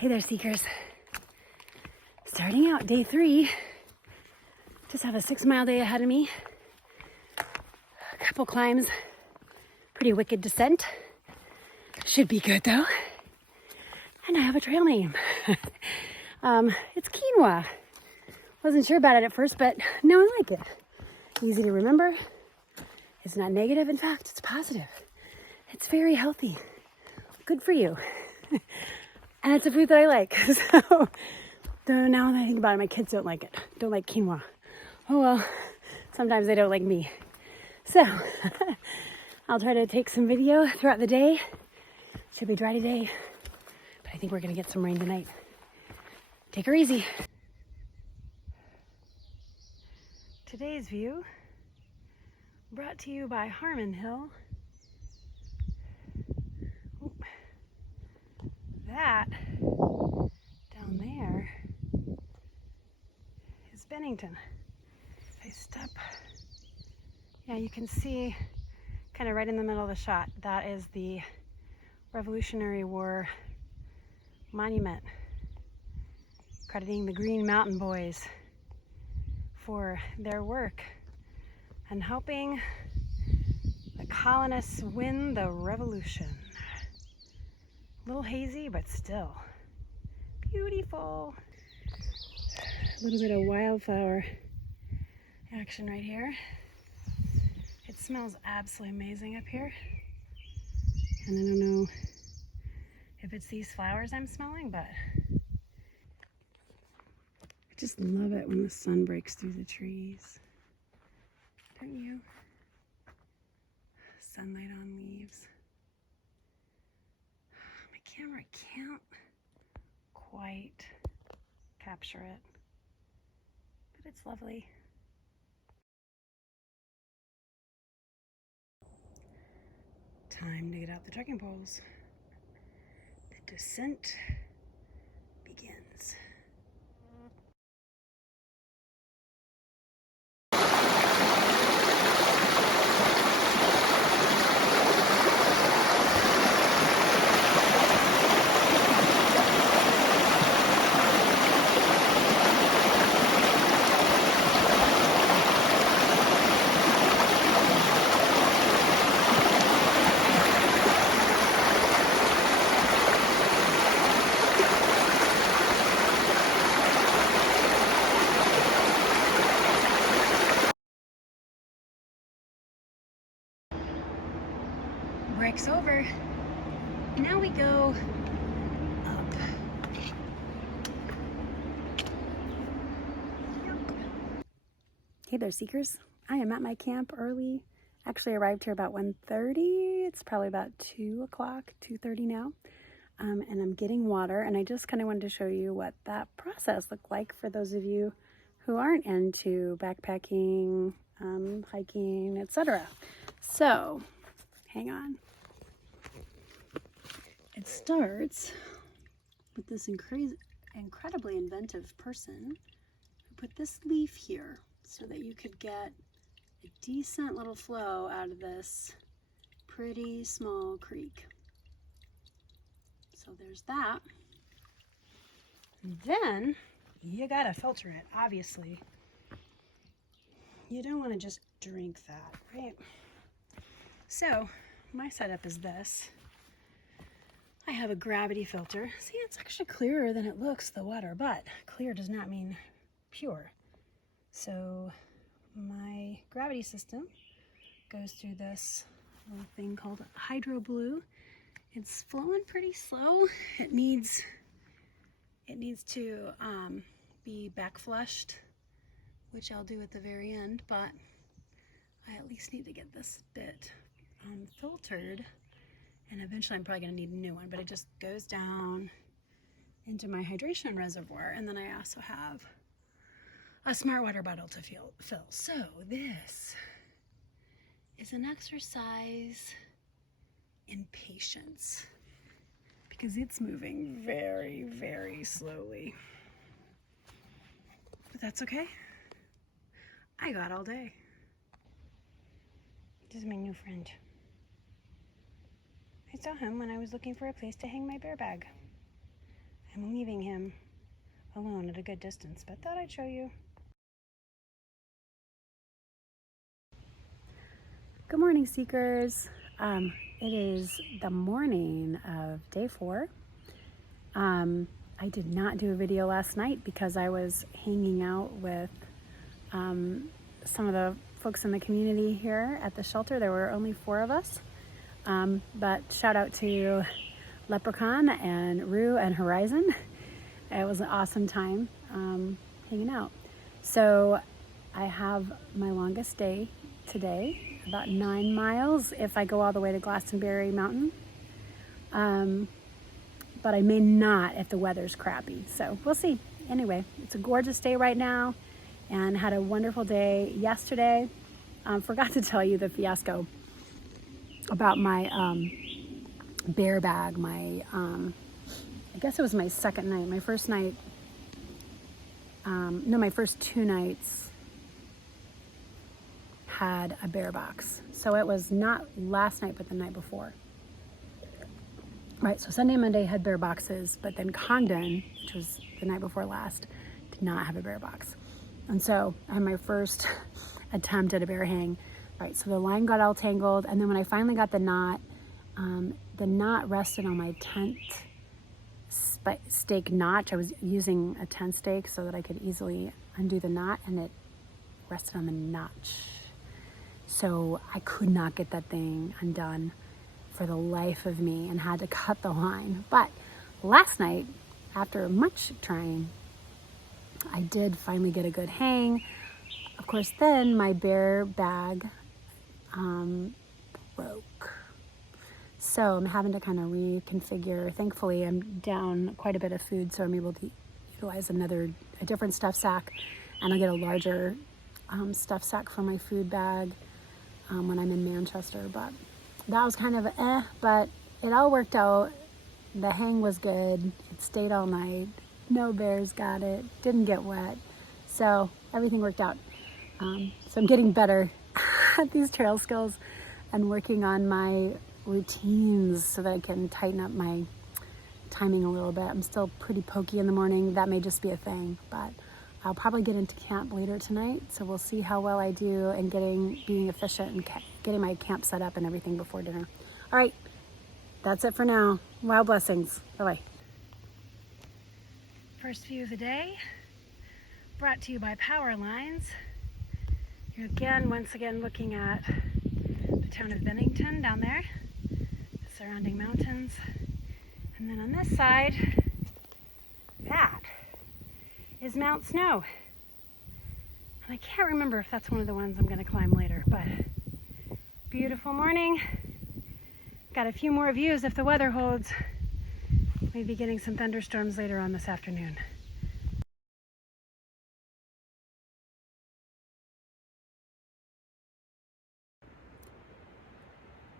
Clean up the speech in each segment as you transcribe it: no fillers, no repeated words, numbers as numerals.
Hey there, seekers. Starting out day 3. Just have a 6-mile day ahead of me. A couple climbs. Pretty wicked descent. Should be good though. And I have a trail name. It's quinoa. Wasn't sure about it at first, but now I like it. Easy to remember. It's not negative. In fact, it's positive. It's very healthy. Good for you. And it's a food that I like. So now that I think about it, my kids don't like it. Don't like quinoa. Oh well, sometimes they don't like me. So I'll try to take some video throughout the day. Should be dry today, but I think we're gonna get some rain tonight. Take her easy. Today's view brought to you by Harmon Hill. Oop. That down there is Bennington. If I step, yeah, you can see kind of right in the middle of the shot, that is the Revolutionary War monument, crediting the Green Mountain Boys for their work and helping the colonists win the revolution. A little hazy, but still beautiful. A little bit of wildflower action right here. It smells absolutely amazing up here. And I don't know if it's these flowers I'm smelling, but I just love it when the sun breaks through the trees. Don't you? Sunlight on leaves. My camera can't quite capture it, but it's lovely. Time to get out the trekking poles. The descent begins. Break's over. Now we go up. Hey there, seekers. I am at my camp early. Actually arrived here about 1:30. It's probably about 2 o'clock, 2:30 now. And I'm getting water, and I just kind of wanted to show you what that process looked like for those of you who aren't into backpacking, hiking, etc. So, hang on. It starts with this incredibly inventive person who put this leaf here so that you could get a decent little flow out of this pretty small creek. So there's that. And then you gotta filter it, obviously. You don't want to just drink that, right? So my setup is this. I have a gravity filter. See, it's actually clearer than it looks, the water, but clear does not mean pure. So my gravity system goes through this little thing called Hydro Blue. It's flowing pretty slow. It needs to be back flushed, which I'll do at the very end, but I at least need to get this bit filtered. And eventually I'm probably gonna need a new one, but it just goes down into my hydration reservoir. And then I also have a smart water bottle to fill. So this is an exercise in patience because it's moving very, very slowly. But that's okay. I got all day. This is my new friend. I saw him when I was looking for a place to hang my bear bag. I'm leaving him alone at a good distance, but thought I'd show you. Good morning, Seekers. It is the morning of day 4. I did not do a video last night because I was hanging out with some of the folks in the community here at the shelter. There were only 4 of us, but shout out to Leprechaun and Rue and Horizon. It was an awesome time hanging out. So I have my longest day today, about 9 miles if I go all the way to Glastonbury Mountain. But I may not if the weather's crappy. So we'll see. Anyway, it's a gorgeous day right now and had a wonderful day yesterday. Forgot to tell you the fiasco about my bear bag. I guess it was my second night. My first night, my first 2 nights had a bear box. So it was not last night, but the night before. Right, so Sunday and Monday had bear boxes, but then Congdon, which was the night before last, did not have a bear box. And so I had my first attempt at a bear hang. Right, so the line got all tangled, and then when I finally got the knot rested on my tent stake notch. I was using a tent stake so that I could easily undo the knot, and it rested on the notch. So I could not get that thing undone for the life of me and had to cut the line. But last night, after much trying, I did finally get a good hang. Of course, then my bear bag broke. So I'm having to kind of reconfigure. Thankfully, I'm down quite a bit of food, so I'm able to utilize a different stuff sack, and I'll get a larger stuff sack for my food bag when I'm in Manchester. But that was kind of but it all worked out. The hang was good. It stayed all night. No bears got it. Didn't get wet. So everything worked out. So I'm getting better at these trail skills and working on my routines so that I can tighten up my timing a little bit. I'm still pretty pokey in the morning. That may just be a thing, but I'll probably get into camp later tonight. So we'll see how well I do in being efficient and getting my camp set up and everything before dinner. All right, that's it for now. Wild blessings. Bye-bye. First view of the day, brought to you by Power Lines. You're once again looking at the town of Bennington down there, the surrounding mountains. And then on this side, that is Mount Snow. And I can't remember if that's one of the ones I'm going to climb later, but beautiful morning. Got a few more views if the weather holds. Maybe getting some thunderstorms later on this afternoon.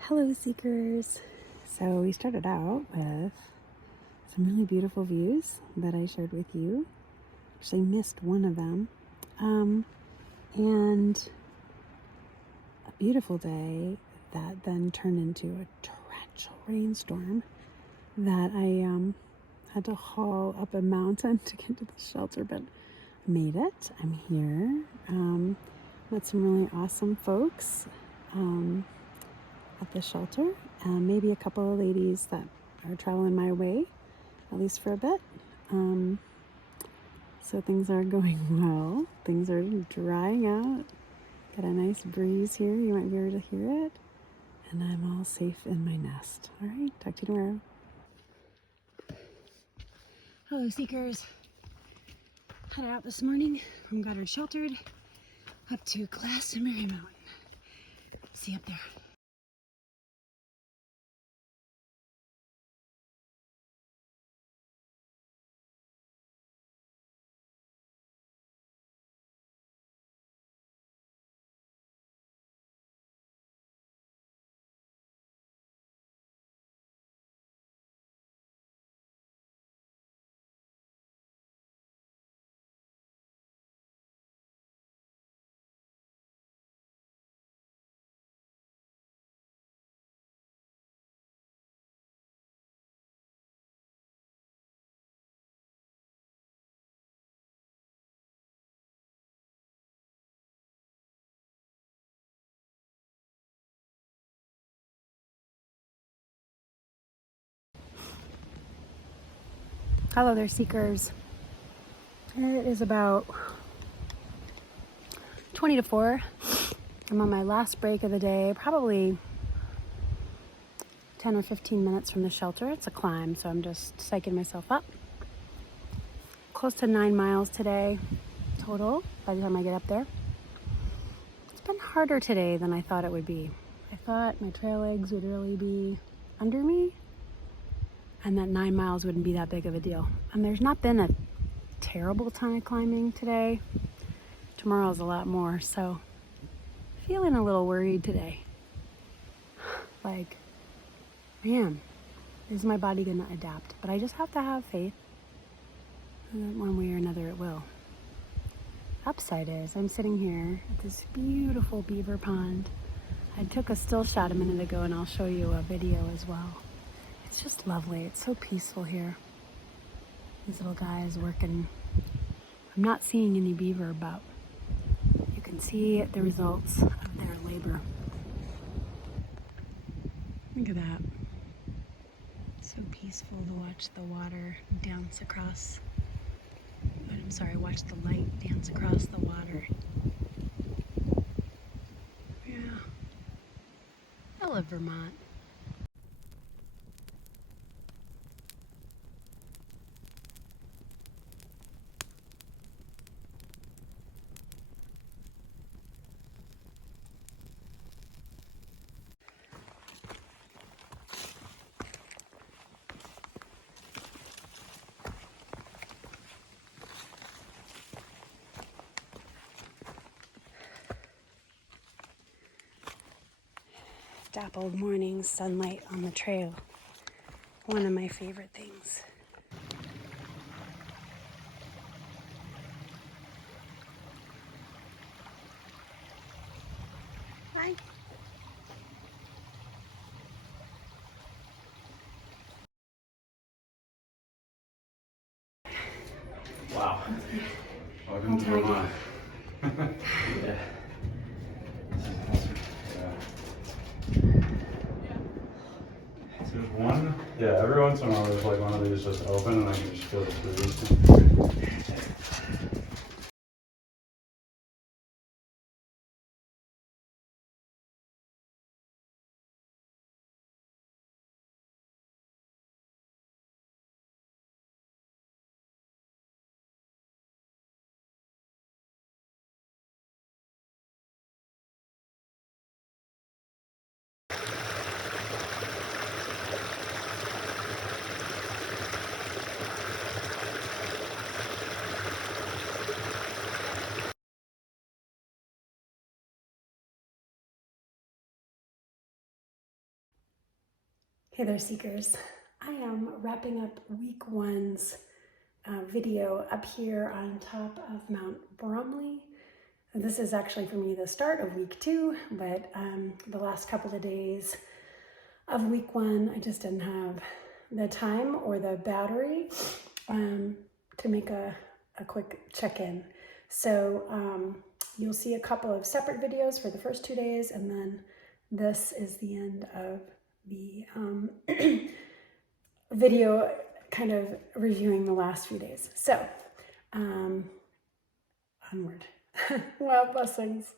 Hello, Seekers. So we started out with some really beautiful views that I shared with you. Actually missed one of them. And a beautiful day that then turned into a torrential rainstorm that I had to haul up a mountain to get to the shelter, but I made it. I'm here. Met some really awesome folks at the shelter. Maybe a couple of ladies that are traveling my way, at least for a bit. So things are going well. Things are drying out. Got a nice breeze here. You might be able to hear it. And I'm all safe in my nest. All right, talk to you tomorrow. Hello, Seekers. Headed out this morning from Goddard Sheltered up to Glastonbury Mountain. See you up there. Hello there, seekers. It is about 20 to 4. I'm on my last break of the day, probably 10 or 15 minutes from the shelter. It's a climb, so I'm just psyching myself up. Close to 9 miles today total by the time I get up there. It's been harder today than I thought it would be. I thought my trail legs would really be under me and that 9 miles wouldn't be that big of a deal. And there's not been a terrible ton of climbing today. Tomorrow's a lot more, so feeling a little worried today. Like, man, is my body gonna adapt? But I just have to have faith that one way or another it will. Upside is I'm sitting here at this beautiful beaver pond. I took a still shot a minute ago and I'll show you a video as well. It's just lovely. It's so peaceful here. These little guys working. I'm not seeing any beaver, but you can see the results of their labor. Look at that. It's so peaceful to watch the water dance across. I'm sorry, watch the light dance across the water. Yeah. I love Vermont. Dappled morning sunlight on the trail. One of my favorite things. Hi. Wow. Welcome to Vermont. Yeah. So there's one, every once in a while there's like one of these just open and I can just feel the breeze. Hey there, seekers. I am wrapping up week one's video up here on top of Mount Bromley. And this is actually for me the start of week 2, but the last couple of days of week 1, I just didn't have the time or the battery to make a quick check-in. So you'll see a couple of separate videos for the first 2 days, and then this is the end of the video kind of reviewing the last few days. So onward. Well, blessings.